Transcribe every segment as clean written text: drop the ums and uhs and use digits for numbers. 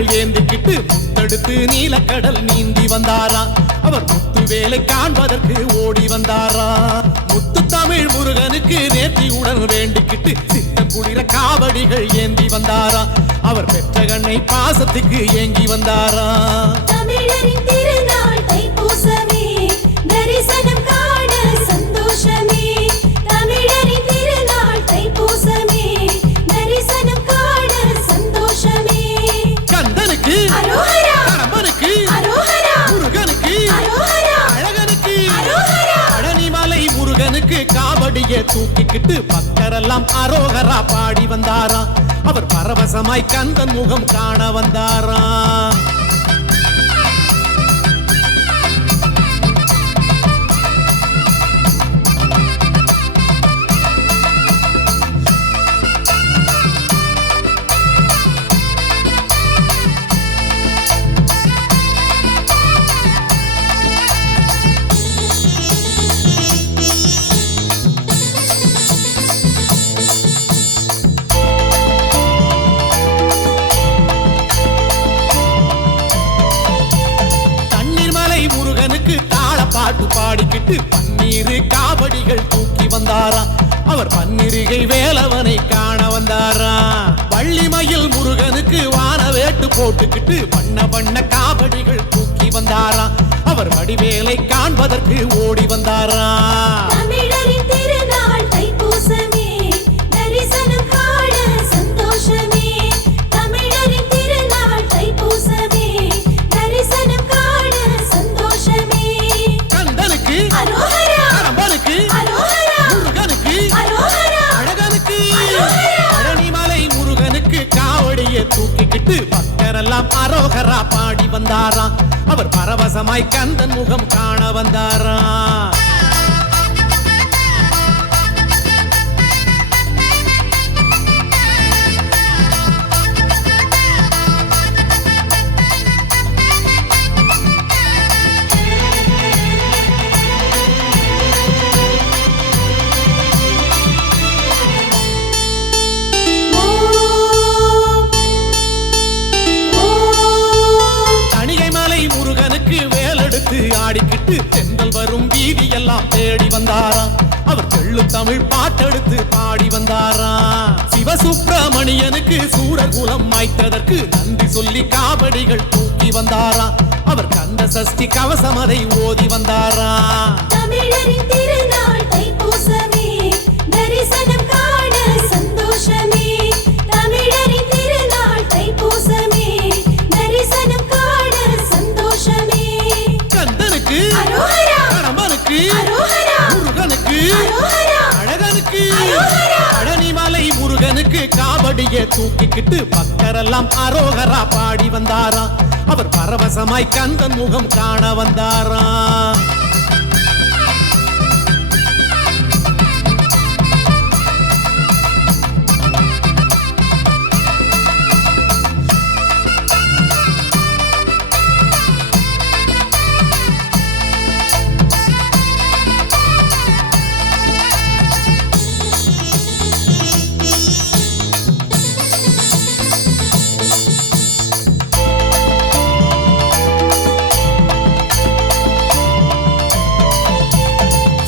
காவடிகள் ஏந்திக்கிட்டு முத்தெடுத்து நீலக்கடல் நீந்தி வந்தாரா. அவர் முத்து வேலை காண்பதற்கு ஓடி வந்தாரா. முத்து தமிழ் முருகனுக்கு நேர்த்தியுடன் வேண்டிக்கிட்டு சித்தம் குளிர காவடிகள் ஏந்தி வந்தாரா. அவர் பெற்ற கண்ணை பாசத்துக்கு ஏங்கி வந்தாரா. தமிழரின் திருநாள் தைப்பூசமே, தரிசனம் காண சந்தோஷமே. தமிழரின் திருநாள் தைப்பூசமே, தரிசனம் காண சந்தோஷமே. கந்தனுக்கு அரோகரா, கடம்பனுக்கு அரோகரா, முருகனுக்கு அரோகரா, அழகனுக்கு அரோகரா. பழனிமலை முருகனுக்கு காவடியை தூக்கிக்கிட்டு பக்தரெல்லாம் அரோகரா பாடி வந்தாரா. அவர் பரவசமாய் கந்தன் முகம் காண வந்தாரா. முருகனுக்கு தாள பாட்டு பாடிக்கிட்டு பன்னீரு காவடிகள் தூக்கி வந்தாரா. அவர் பன்னிருகை வேலவனை காண வந்தாரா. வள்ளிமயில் முருகனுக்கு வான வேட்டு போட்டுக்கிட்டு வண்ண வண்ண காவடிகள் தூக்கி வந்தாரா. அவர் வடிவேலை காண்பதற்கு ஓடி வந்தாரா. தமிழரின் திருநாள் தைப்பூசமே, தரிசனம் காண சந்தோஷமே. தமிழரின் திருநாள் தைப்பூசமே, தரிசனம் காண சந்தோஷமே. கந்தனுக்கு அரோகரா, கடம்பனுக்கு அரோகரா, முருகனுக்கு அரோகரா, அழகனுக்கு அரோகரா. பழனிமலை முருகனுக்கு காவடியை தூக்கிக்கிட்டு பக்தரெல்லாம் அரோகரா பாடி வந்தாரா. அவர் பரவசமாய் கந்தன் முகம் காண வந்தாரா. ஆடிக்கிட்டு தென்றல் வரும் வீதி எல்லாம் தேடி வந்தாரா. அவர் தெள்ளு தமிழ் பாட்டெடுத்து பாடி வந்தாரா. சிவசுப்பிரமணியனுக்கு சூரகுலம் மாய்த்ததற்கு நன்றி சொல்லி காவடிகள் தூக்கி வந்தாரா. அவர் கந்த சஷ்டி கவசமதை ஓதி வந்தாரா. தமிழரின் திருநாள் தைப்பூசமே, தரிசனம் காண சந்தோஷமே. தமிழரின் திருநாள் தைப்பூசமே, தரிசனம் காண சந்தோஷமே. கந்தனுக்கு அரோகரா, கடம்பனுக்கு அரோகரா, முருகனுக்கு அரோகரா, அழகனுக்கு அரோகரா. பழனிமலை முருகனுக்கு காவடியை தூக்கிக்கிட்டு பக்தரெல்லாம் அரோகரா பாடி வந்தாரா. அவர் பரவசமாய் கந்தன் முகம் காண வந்தாரா.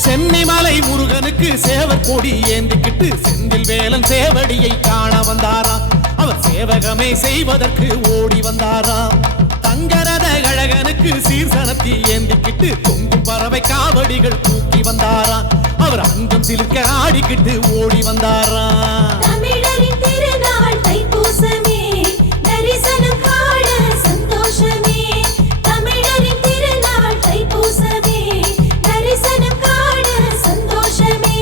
சென்னிமலை முருகனுக்கு சேவர் கொடி ஏந்திக்கிட்டு செந்தில் வேலன் சேவடியை காண வந்தாரா. அவர் சேவகமே செய்வதற்கு ஓடி வந்தாரா. தங்கரத அழகனுக்கு சீர்சனத்தி ஏந்திக்கிட்டு தொங்கும் பறவை காவடிகள் தூக்கி வந்தாரா. அவர் அங்கம் சிலுக்க ஆடிக்கிட்டு ஓடி வந்தாரா. தமிழரின் திருநாள் தைப்பூசமே, தரிசனம் காண சந்தோஷமே. தமிழரின் திருநாள் தைப்பூசமே, தரிசனம் காண சந்தோஷமே.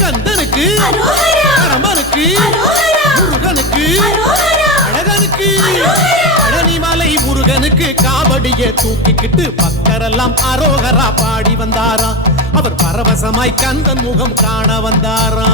கந்தனுக்கு அரோகரா, கடம்பனுக்கு அரோகரா, முருகனுக்கு அரோகரா, அழகனுக்கு அரோகரா. பழனிமலை முருகனுக்கு காவடியை தூக்கிக்கிட்டு பக்தரெல்லாம் அரோகரா பாடி வந்தாரா. அவர் பரவசமாய் கந்தன் முகம் காண வந்தாரா.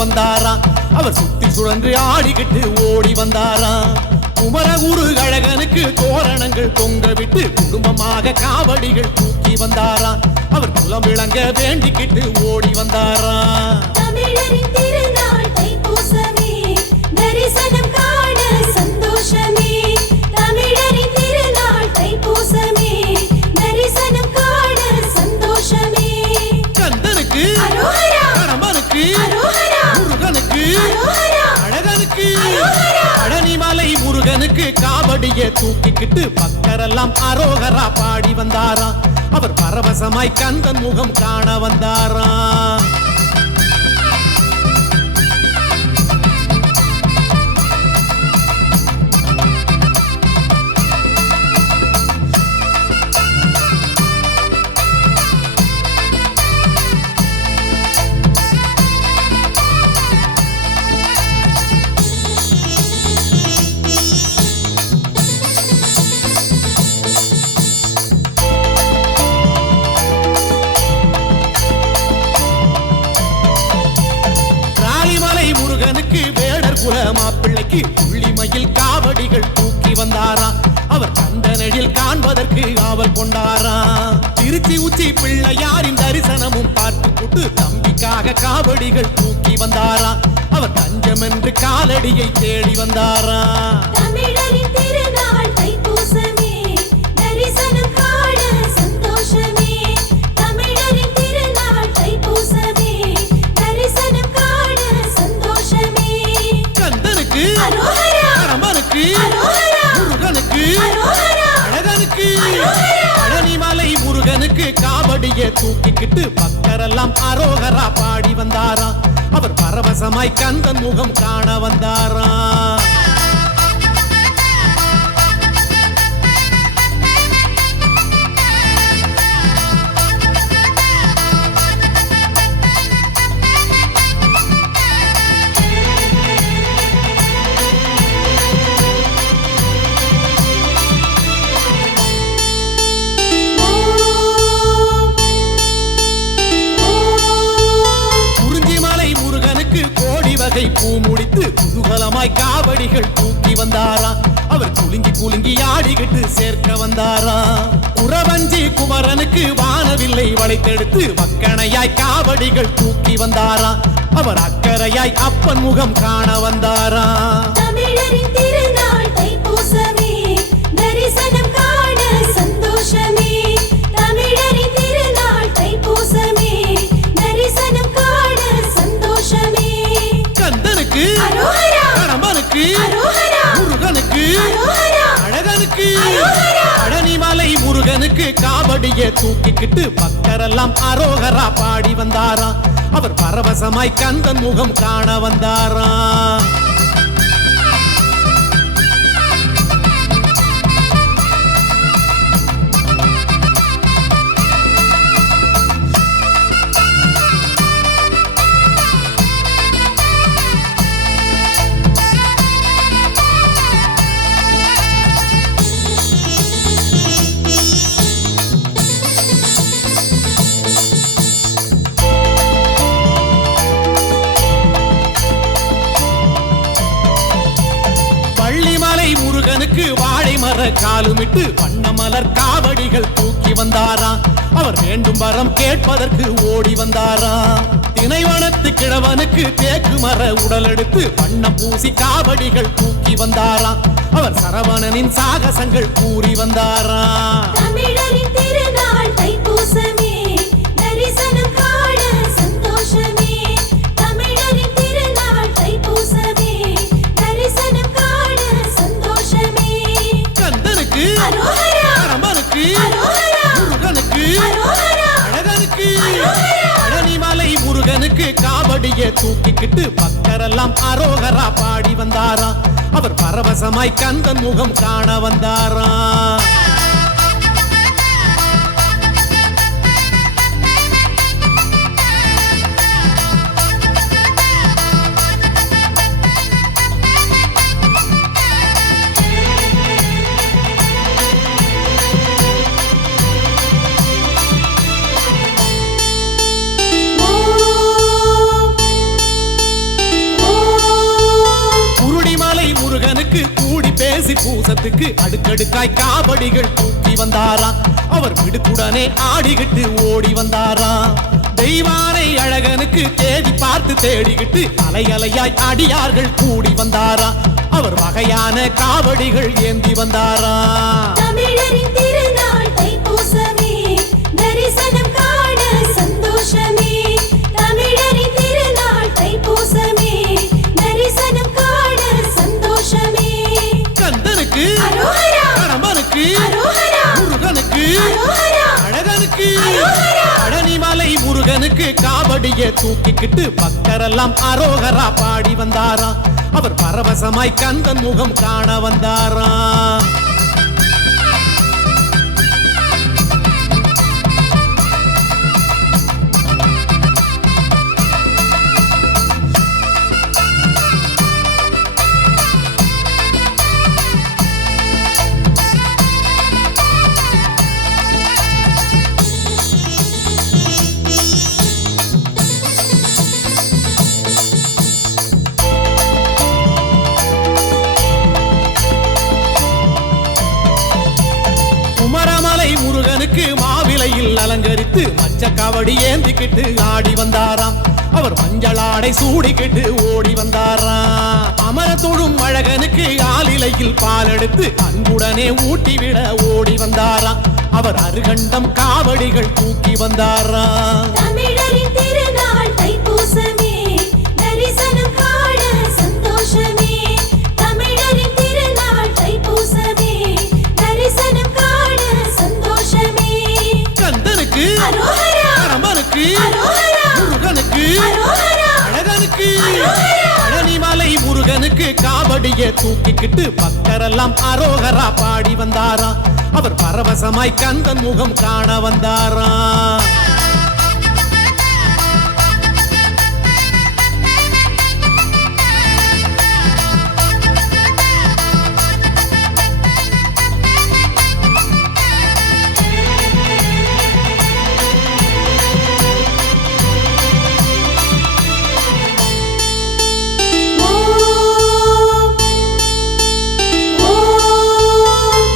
வந்தாராம். அவர் சுத்தி சுழன்று ஆடிக்கிட்டு ஓடி வந்தாராம். குமரகுரு அழகனுக்கு தோரணங்கள் தொங்க விட்டு குடும்பமாக காவடிகள் தூக்கி வந்தாராம். அவர் குலம் விளங்க வேண்டிக்கிட்டு ஓடி வந்தாராம். தமிழரின் திருநாள் தைப்பூசமே, தரிசனம் காண சந்தோஷமே. தமிழரின் திருநாள் தைப்பூசமே, தரிசனம் காண சந்தோஷமே. கந்தனுக்கு அரோகரா, கடம்பனுக்கு அரோகரா, முருகனுக்கு அரோகரா, அழகனுக்கு அரோகரா. பழனிமலை முருகனுக்கு காவடிய தூக்கிக்கிட்டு பக்தரெல்லாம் அரோகரா பாடி வந்தாராம். அவர் பரவசமாய் கந்தன் முகம் காண வந்தாராம். முருகனுக்கு வேடர் குல மாப்பிள்ளைக்கு புள்ளிமயில் காவடிகள் தூக்கி வந்தாராம். அவர் கந்தனடில் காண்பதற்கு ஆவல் கொண்டாராம். திருச்சி உச்சி பிள்ளையாரின் தரிசனமும் பார்த்து கொண்டு தம்பிக்காக காவடிகள் தூக்கி வந்தாராம். அவர் தஞ்சம் என்று காலடியை தேடி வந்தாராம். தமிழரின் திருநாள் தைப்பூசமே, தரிசனம் காண சந்தோஷமே. தமிழரின் திருநாள் தைப்பூசமே, தரிசனம் காண சந்தோஷமே. கந்தனுக்கு அரோகரா, கடம்பனுக்கு அரோகரா, முருகனுக்கு அரோகரா, அழகனுக்கு அரோகரா. பழனிமலை முருகனுக்கு காவடிய தூக்கிக்கிட்டு பக்தரெல்லாம் அரோகரா பாடி வந்தாராம். அவர் பரவசமாய் கந்தன் முகம் காண வந்தாராம். வகை பூ முடித்து குதூகலமாய் காவடிகள் தூக்கி வந்தாராம். அவர் குலுங்கி குலுங்கி ஆடிக்கிட்டு சேர்க்க வந்தாராம். குறவஞ்சி குமரனுக்கு வானவில்லை வளைத்தெடுத்து வக்கணையாய் காவடிகள் தூக்கி வந்தாராம். அவர் அக்கறையாய் அப்பன் முகம் காண வந்தாராம். தமிழரின் திருநாள் தைப்பூசமே, தரிசனம் காண சந்தோஷமே. தமிழரின் திருநாள் தைப்பூசமே, தரிசனம் காண சந்தோஷமே. கந்தனுக்கு அரோகரா, கடம்பனுக்கு அரோகரா, முருகனுக்கு அரோகரா, அழகனுக்கு அரோகரா. பழனிமலை முருகனுக்கு காவடிய தூக்கிக்கிட்டு பக்தரெல்லாம் அரோகரா பாடி வந்தாராம். அவர் பரவசமாய் கந்தன் முகம் காண வந்தாராம். முருகனுக்கு வாழை மர காலுமிட்டு வண்ண மலர் காவடிகள் தூக்கி வந்தாராம். அவர் வேண்டும் வரம் கேட்பதற்கு ஓடி வந்தாராம். தினைவனத்து கிழவனுக்கு தேக்கு மர உடல் எடுத்து வண்ணம் பூசி காவடிகள் தூக்கி வந்தாராம். அவர் சரவணனின் சாகசங்கள் கூறி வந்தாராம். தமிழரின் திருநாள் தைப்பூசமே, தரிசனம் காண சந்தோஷமே. தமிழரின் திருநாள் தைப்பூசமே, தரிசனம் காண சந்தோஷமே. கந்தனுக்கு அரோகரா, கடம்பனுக்கு அரோகரா, முருகனுக்கு அரோகரா, அழகனுக்கு அரோகரா. பழனிமலை முருகனுக்கு காவடிய தூக்கிக்கிட்டு பக்தரெல்லாம் அரோகரா பாடி வந்தாராம். அவர் பரவசமாய் கந்தன் முகம் காண வந்தாராம். தைப்பூசத்துக்கு அடுக்கடுக்காய் காவடிகள் தூக்கி வந்தாராம். அவர் விடுக்குடனே ஆடிக்கிட்டு ஓடி வந்தாராம். தெய்வானை அழகனுக்கு தேடி பார்த்து தேடிக்கிட்டு அலை அலையாய் அடியார்கள் கூடி வந்தாராம். அவர் வகையான காவடிகள் ஏந்தி வந்தாராம். தமிழரின் திருநாள் தைப்பூசமே, தரிசனம் காண சந்தோஷமே. தமிழரின் திருநாள் தைப்பூசமே, தரிசனம் காண சந்தோஷமே. கந்தனுக்கு அரோகரா, கடம்பனுக்கு அரோகரா, முருகனுக்கு அரோகரா, அழகனுக்கு அரோகரா. பழனிமலை முருகனுக்கு காவடியை தூக்கிக்கிட்டு பக்தரெல்லாம் அரோகரா பாடி வந்தாராம். அவர் பரவசமாய் கந்தன் முகம் காண வந்தாராம். குமரமலை முருகனுக்கு மாவிலையில் அலங்கரித்து மச்ச காவடி ஏந்திக்கிட்டு ஆடி வந்தாராம். அவர் மஞ்சளாடை சூடிக்கிட்டு ஓடி வந்தாராம். அமர தொழும் அழகனுக்கு ஆலிலையில் பால் எடுத்து அன்புடனே ஊட்டிவிட ஓடி வந்தாராம். அவர் அருகண்டம் காவடிகள் தூக்கி வந்தாராம். தமிழரின் திருநாள் தைப்பூசமே, தரிசனம் காண சந்தோஷமே. தமிழரின் திருநாள் தைப்பூசமே, தரிசனம் காண சந்தோஷமே. கந்தனுக்கு அரோகரா, கடம்பனுக்கு அரோகரா, முருகனுக்கு அரோகரா, அழகனுக்கு அரோகரா. பழனிமலை முருகனுக்கு காவடியை தூக்கிக்கிட்டு பக்தரெல்லாம் அரோகரா பாடி வந்தாராம். அவர் பரவசமாய் கந்தன் முகம் காண வந்தாராம்.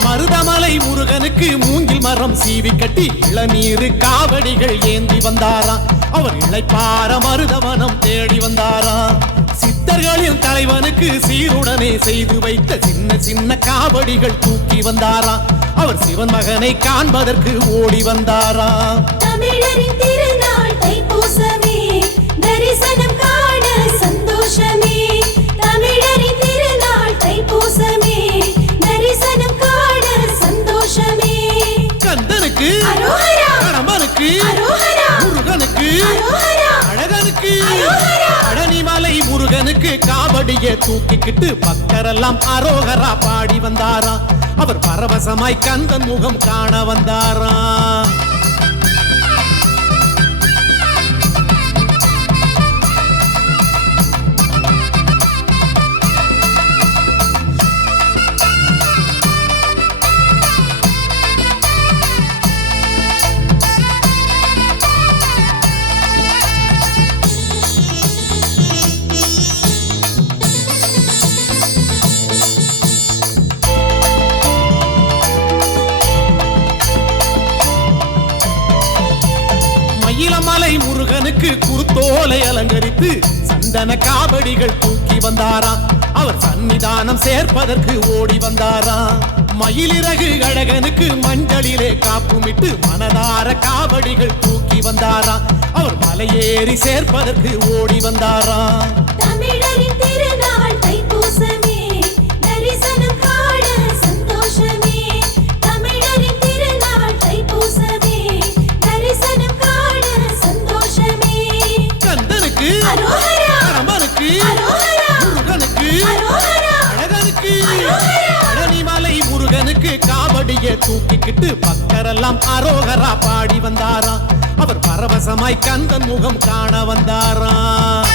மருதமலை முருகனுக்கு மூங்கில் மரம் சீவி கட்டி இளநீர் காவடிகள் ஏந்தி வந்தாராம். அவர் இளைப்பார மருதவனம் தேடி வந்தாராம். சித்தர்களின் தலைவனுக்கு சீருடனே செய்து வைத்த சின்ன சின்ன காவடிகள் தூக்கி வந்தாராம். அவர் சிவன் மகனை காண்பதற்கு ஓடி வந்தாராம். தமிழரின் திருநாள் தைப்பூசமே, தரிசனம் காண சந்தோஷமே. தமிழரின் திருநாள் தைப்பூசமே, தரிசனம் காண சந்தோஷமே. கந்தனுக்கு அரோகரா, கடம்பனுக்கு அரோகரா, முருகனுக்கு அரோகரா, அழகனுக்கு அரோகரா. பழனிமலை முருகனுக்கு காவடியை தூக்கிக்கிட்டு பக்தரெல்லாம் அரோகரா பாடி வந்தாராம். அவர் பரவசமாய் கந்தன் முகம் காண வந்தாராம். மயிலமலை முருகனுக்கு குருத்தோலை அலங்கரித்து சந்தன காவடிகள் தூக்கி வந்தாராம். அவர் சன்னிதானம் சேர்ப்பதற்கு ஓடி வந்தாராம். மயிலிறகு அழகனுக்கு மஞ்சளிலே காப்புமிட்டு மனதார காவடிகள் தூக்கி வந்தாராம். அவர் மலையேறி சேர்ப்பதற்கு ஓடி வந்தாராம். தமிழரின் திருநாள் தைப்பூசமே, தரிசனம் காண சந்தோஷமே. தமிழரின் திருநாள் தைப்பூசமே, தரிசனம் காண சந்தோஷமே. கந்தனுக்கு அரோகரா, கடம்பனுக்கு அரோகரா, முருகனுக்கு அரோகரா, அழகனுக்கு அரோகரா. பழனிமலை முருகனுக்கு காவடியை தூக்கிக்கிட்டு பக்தரெல்லாம் அரோகரா பாடி வந்தாராம். அவர் பரவசமாய் கந்தன் முகம் காண வந்தாராம்.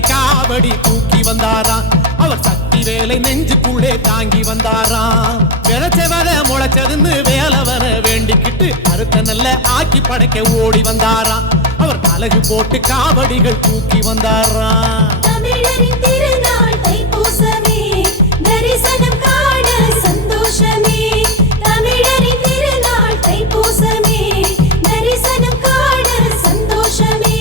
தடை காவடி தூக்கி வந்தாராம் அவர் சக்தி வேலை நெஞ்சுக்குள்ளே தாங்கி வந்தாராம் விளைச்சவத முளைச்சதுன்னு வேலவர வேண்டிக்கிட்டு அறுத்த நல்ல ஆக்கி படைக்க ஓடி வந்தாராம் அவர் அழகு போட்டு காவடிகள் தூக்கி வந்தாராம் தமிழரின் திருநாள் தைப்பூசமே தரிசனம் காண சந்தோஷமே தமிழரின் திருநாள் தைப்பூசமே தரிசனம் காண சந்தோஷமே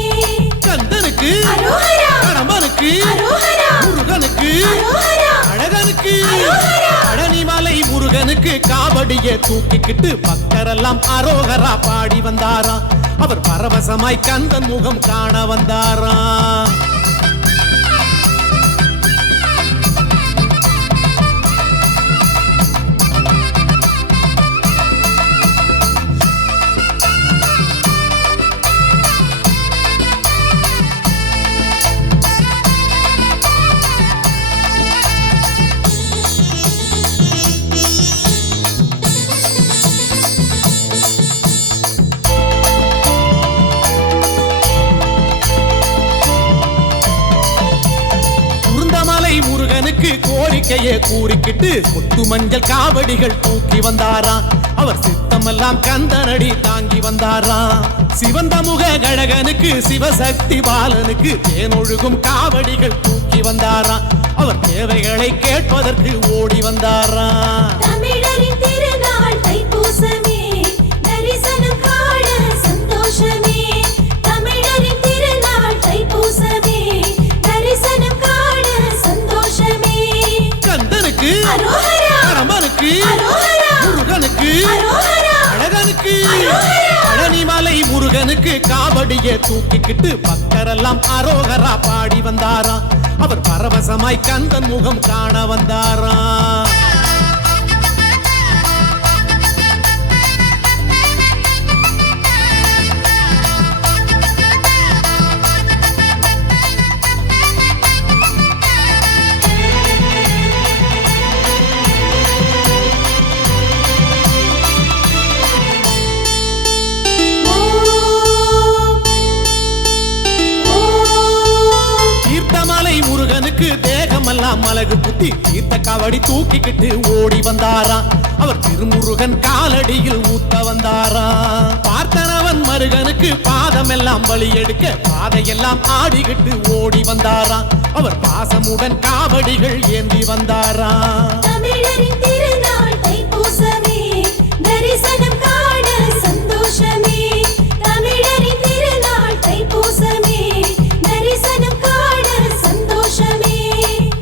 கந்தனுக்கு அரோகரா கடம்பனுக்கு அரோகரா முருகனுக்கு அரோகரா அழகனுக்கு அரோகரா பழனிமலை முருகனுக்கு காவடியை தூக்கிக்கிட்டு பக்தரெல்லாம் அரோகரா பாடி வந்தாராம் அவர் பரவசமாய் கந்தன் முகம் காண வந்தாராம் முருகனுக்கு கோரிக்கையை கூறிக்கிட்டு முத்து மஞ்சள் காவடிகள் தூக்கி வந்தாராம் அவர் சித்தமெல்லாம் கந்தனடி தாங்கி வந்தாராம் சிவந்த முக கழகனுக்கு சிவசக்தி பாலனுக்கு தேனொழுகும் காவடிகள் தூக்கி வந்தாராம் அவர் தேவைகளை கேட்பதற்கு ஓடி வந்தாராம் தமிழரின் திருநாள் தைப்பூசமே தரிசனம் காண சந்தோஷமே தமிழரின் திருநாள் தைப்பூசமே தரிசனம் காண சந்தோஷமே கந்தனுக்கு அரோகரா கடம்பனுக்கு அரோகரா முருகனுக்கு அரோகரா அழகனுக்கு அரோகரா பழனிமலை முருகனுக்கு காவடியை தூக்கிக்கிட்டு பக்தரெல்லாம் அரோகரா பாடி வந்தாராம் அவர் பரவசமாய் கந்தன் முகம் காண வந்தாராம் முருகனுக்கு தேகமெல்லாம் மலகு குத்தி தீர்த்த காவடி தூக்கிக்கிட்டு ஓடி வந்தாராம் அவர் திருமுருகன் காலடியில் ஊத்த வந்தாராம் பார்த்தனவன் மருகனுக்கு பாதமெல்லாம் பலி எடுக்க பாதையெல்லாம் ஆடிக்கிட்டு ஓடி வந்தாராம் அவர் பாசமுடன் காவடிகள் ஏந்தி வந்தாராம் தமிழரின் திருநாள் தைப்பூசமே தரிசனம் காண சந்தோஷமே தமிழரின் திருநாள் தைப்பூசமே தரிசனம் காண சந்தோஷமே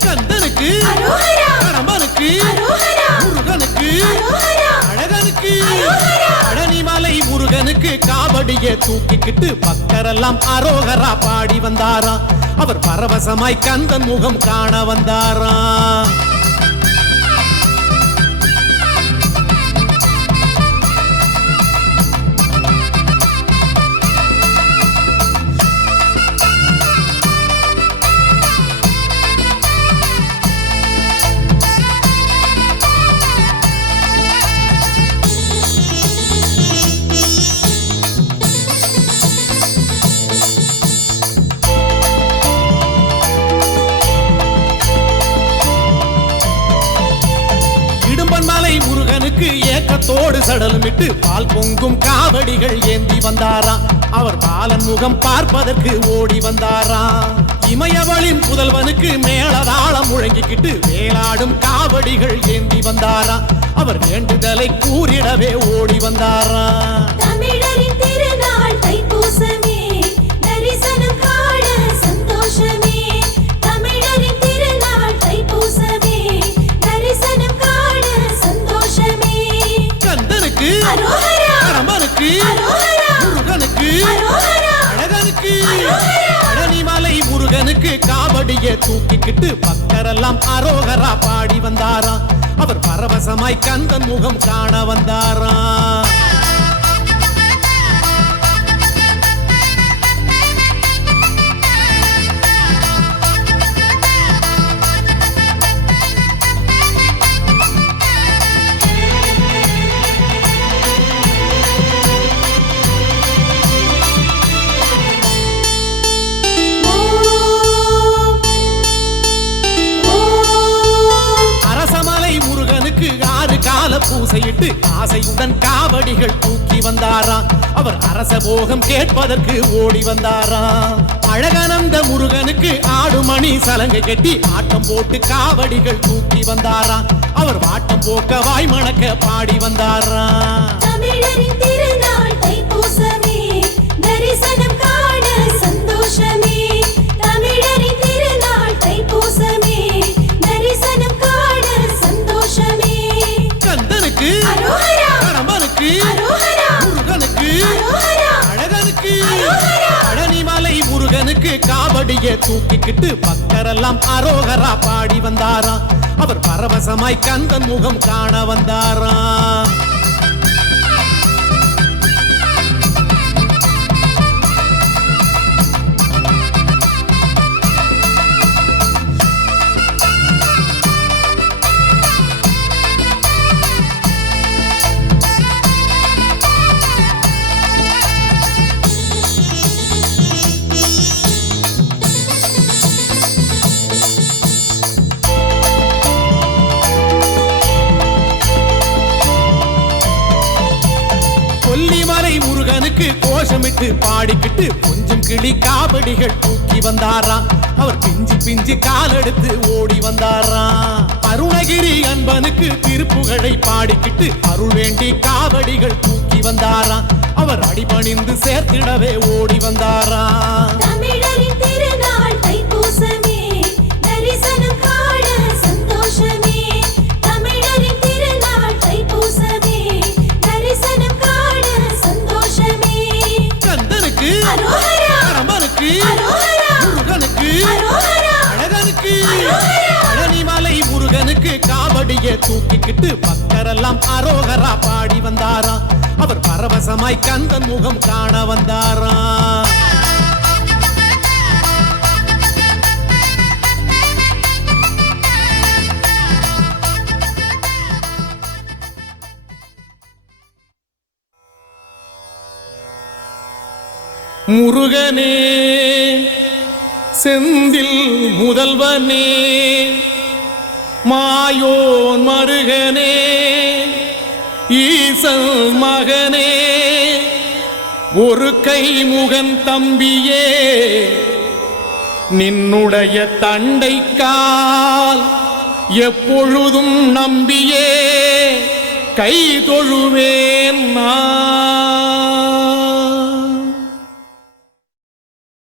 கந்தனுக்கு அரோகரா கடம்பனுக்கு அரோகரா முருகனுக்கு அரோகரா அழகனுக்கு அரோகரா பழனிமலை முருகனுக்கு காவடியை தூக்கிக்கிட்டு பக்தரெல்லாம் அரோகரா பாடி வந்தாராம் அவர் பரவசமாய் கந்தன் முகம் காண வந்தாராம் இடும்பன்மலை முருகனுக்கு ஏக்கத்தோடு சடலமிட்டு பால் பொங்கும் காவடிகள் ஏந்தி வந்தாராம் அவர் பாலன் முகம் பார்ப்பதற்கு ஓடி வந்தாராம் இமயவளின் புதல்வனுக்கு மேளதாளம் முழங்கிக்கிட்டு வேலாடும் காவடிகள் ஏந்தி வந்தாராம் அவர் வேண்டுதலை கூறிடவே ஓடி வந்தாராம் தமிழரின் திருநாள் தைப்பூசமே தரிசனம் காண சந்தோஷமே தமிழரின் திருநாள் தைப்பூசமே தரிசனம் காண சந்தோஷமே கந்தனுக்கு அரோகரா கடம்பனுக்கு அரோகரா முருகனுக்கு அரோகரா அழகனுக்கு பழனிமலை முருகனுக்கு காவடியை தூக்கிக்கிட்டு பக்தரெல்லாம் அரோகரா பாடி வந்தாராம் அவர் பரவசமாய் கந்தன் முகம் காண வந்தாராம் ஓம் பூசையிட்டு ஆசையுடன் காவடிகள் தூக்கி வந்தாராம். அவர் அரச போகம் கேட்பதற்கு ஓடி வந்தாராம். அழகானந்த முருகனுக்கு ஆடுமணி சலங்கை கட்டி ஆட்டம் போட்டு காவடிகள் தூக்கி வந்தாராம். அவர் வாட்டம் போக்க வாய் மணக்க பாடி வந்தாராம். தமிழரின் திருநாள் தைப்பூசமே, தரிசனம் காண சந்தோஷமே. தமிழரின் திருநாள் தைப்பூசமே, தரிசனம் காண சந்தோஷமே. கந்தனுக்கு அரோகரா, கடம்பனுக்கு அரோகரா, முருகனுக்கு அரோகரா, அழகனுக்கு அரோகரா. பழனிமலை முருகனுக்கு காவடியை தூக்கிக்கிட்டு பக்தரெல்லாம் அரோகரா பாடி வந்தாராம். அவர் பரவசமாய் கந்தன் முகம் காண வந்தாராம். கொல்லிமலை முருகனுக்கு கோஷமிட்டு பாடிக்கிட்டு கொஞ்சம் கிளி காவடிகள் தூக்கி வந்தாராம். அவர் பிஞ்சு பிஞ்சு காலெடுத்து ஓடி வந்தாராம். அருணகிரி அன்பனுக்கு திருப்புகழை பாடிக்கிட்டு அருள் வேண்டி காவடிகள் தூக்கி வந்தாராம். அவர் அடிபணிந்து சேர்த்திடவே ஓடி வந்தாராம். தமிழரின் திருநாள் தைப்பூசமே, தரிசனம் காண சந்தோஷமே. தமிழரின் திருநாள் தைப்பூசமே, தரிசனம் காண சந்தோஷமே. கந்தனுக்கு அரோகரா, கடம்பனுக்கு அரோகரா, முருகனுக்கு அரோகரா, அழகனுக்கு அரோகரா. பழனிமலை முருகனுக்கு காவடியை தூக்கிக்கிட்டு பக்தரெல்லாம் அரோகரா பாடி வந்தாராம். அவர் பரவசமாய் கந்தன் முகம் காண வந்தாராம். முருகனே செந்தில் முதல்வனே மாயோன் மருகனே ஈசல் மகனே ஒரு கை முகன் தம்பியே நின்னுடைய தண்டைக்கால் எப்பொழுதும் நம்பியே கை தொழுவேன் நான்.